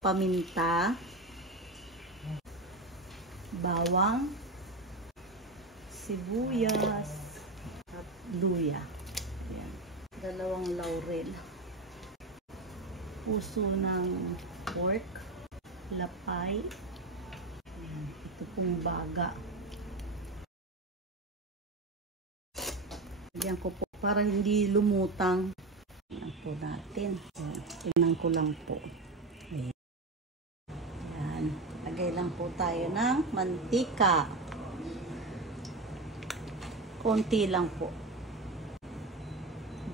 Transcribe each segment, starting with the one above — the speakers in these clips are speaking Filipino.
paminta, bawang, sibuyas, at luya. Ayan. 2 laurel. Puso ng pork, lapay. Ayan. Ito pong baga. Lagyan ko po para hindi lumutang. Ayan po natin. Ayan. Tingnan ko lang po. Ayan. Lagay lang po tayo ng mantika. Konti lang po.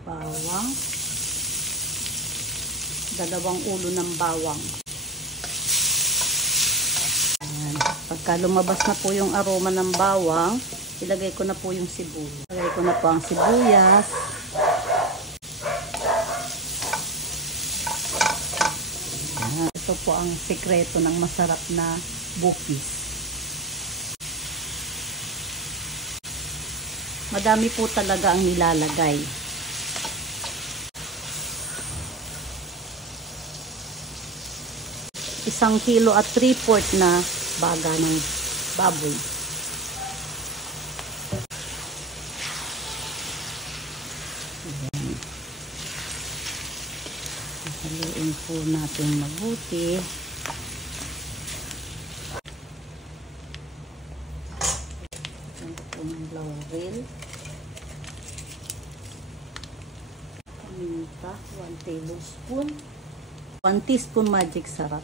Bawang. 2 ulo ng bawang. Ayan. Pagka lumabas na po yung aroma ng bawang, ilagay ko na po yung sibuyas. Ilagay ko na po ang sibuyas. Ayan. Ito po ang sekreto ng masarap na bukis. Madami po talaga ang nilalagay. Isang kilo at 3/4 na baga ng baboy. Haluin po natin mabuti. Laurel, paminta, 1 tablespoon, 1 teaspoon magic sarap.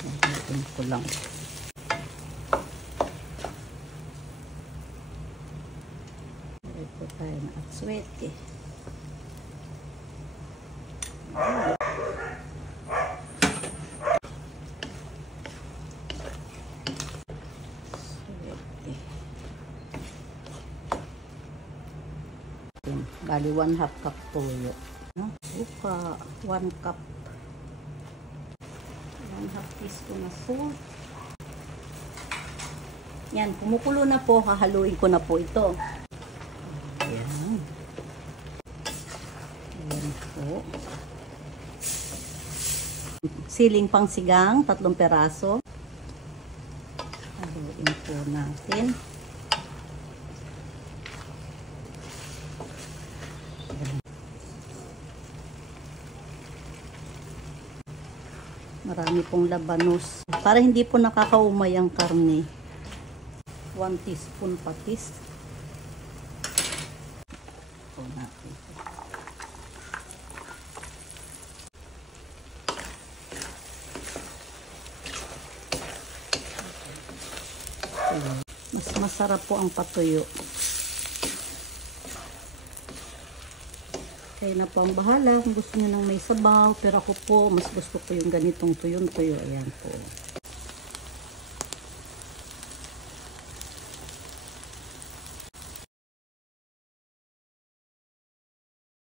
Natin ko lang. Lagay po tayo ng atswete. Bali 1/2 cup toyo. Upa, 1 cup. 1/2 teaspoon na salt. Yan, kumukulo na po, hahaluin ko na po ito. Ayan. Ayan po. Siling pangsigang, 3 peraso. Haluin po natin. Marami pong labanos. Para hindi po nakakaumay ang karne. 1 teaspoon patis. Ito natin. Mas masarap po ang patuyo. Kayo na po ang bahala kung gusto niyo ng may sabaw. Pero ako po, mas gusto ko yung ganitong tuyong-tuyo. Ayan po.